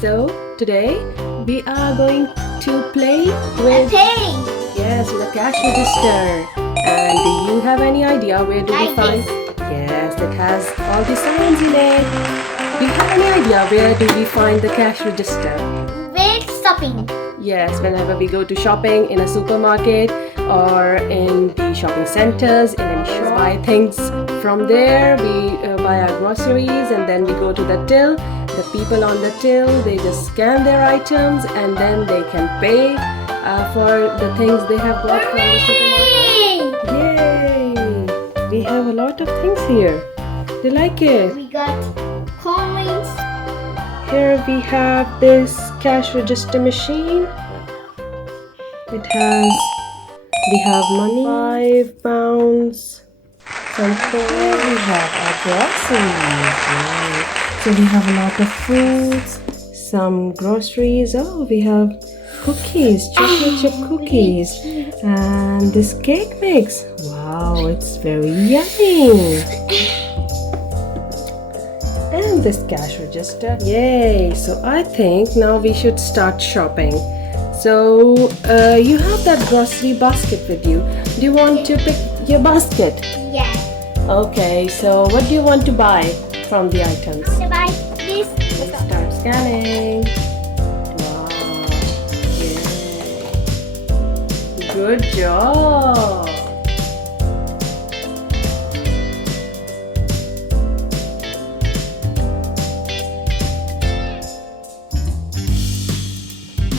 So today we are going to play with with a cash register. And do you have any idea where do we find? Yes, it has all the signs in it. Do you have any idea where do we find the cash register? We're shopping. Yes, whenever we go to shopping in a supermarket or in the shopping centers, in any shop, buy things from there. We buy our groceries and then we go to the till. The people on the till, they just scan their items and then they can pay for the things they have bought from the supermarket. Yay! We have a lot of things here. Do you like it? We got coins. Here we have this cash register machine. We have money, £5, some coins. We have our groceries. Right. So we have a lot of fruits, some groceries. Oh, we have cookies, chocolate chip cookies, and this cake mix. Wow, it's very yummy. And this cash register. Yay! So I think now we should start shopping. So you have that grocery basket with you. Do you want to pick your basket? Yes. Okay, so what do you want to buy from the items? I want to buy this. Let's start scanning. Wow. Yay. Good job.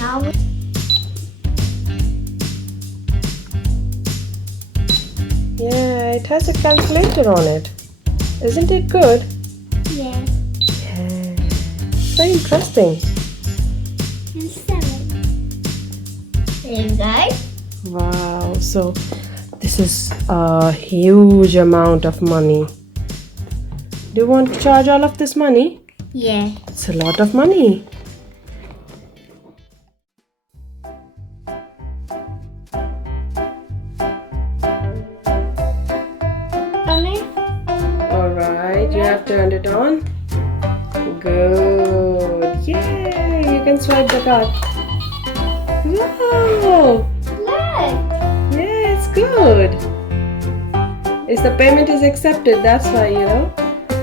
Now Yeah, it has a calculator on it. Isn't it good? yeah. Yeah. Very interesting. And 7. And guys. Wow, so this is a huge amount of money. Do you want to charge all of this money? Yeah. It's a lot of money. Alright, you have turned it on. Good. Yay! You can swipe the card. Wow! Look. Yeah, it's good. It's the payment is accepted. That's why,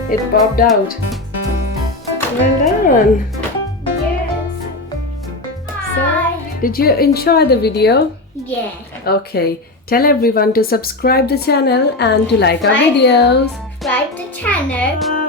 it popped out. Well done. Yes. So, did you enjoy the video? Yeah. Okay. Tell everyone to subscribe the channel and to like our videos. Subscribe the channel. Bye.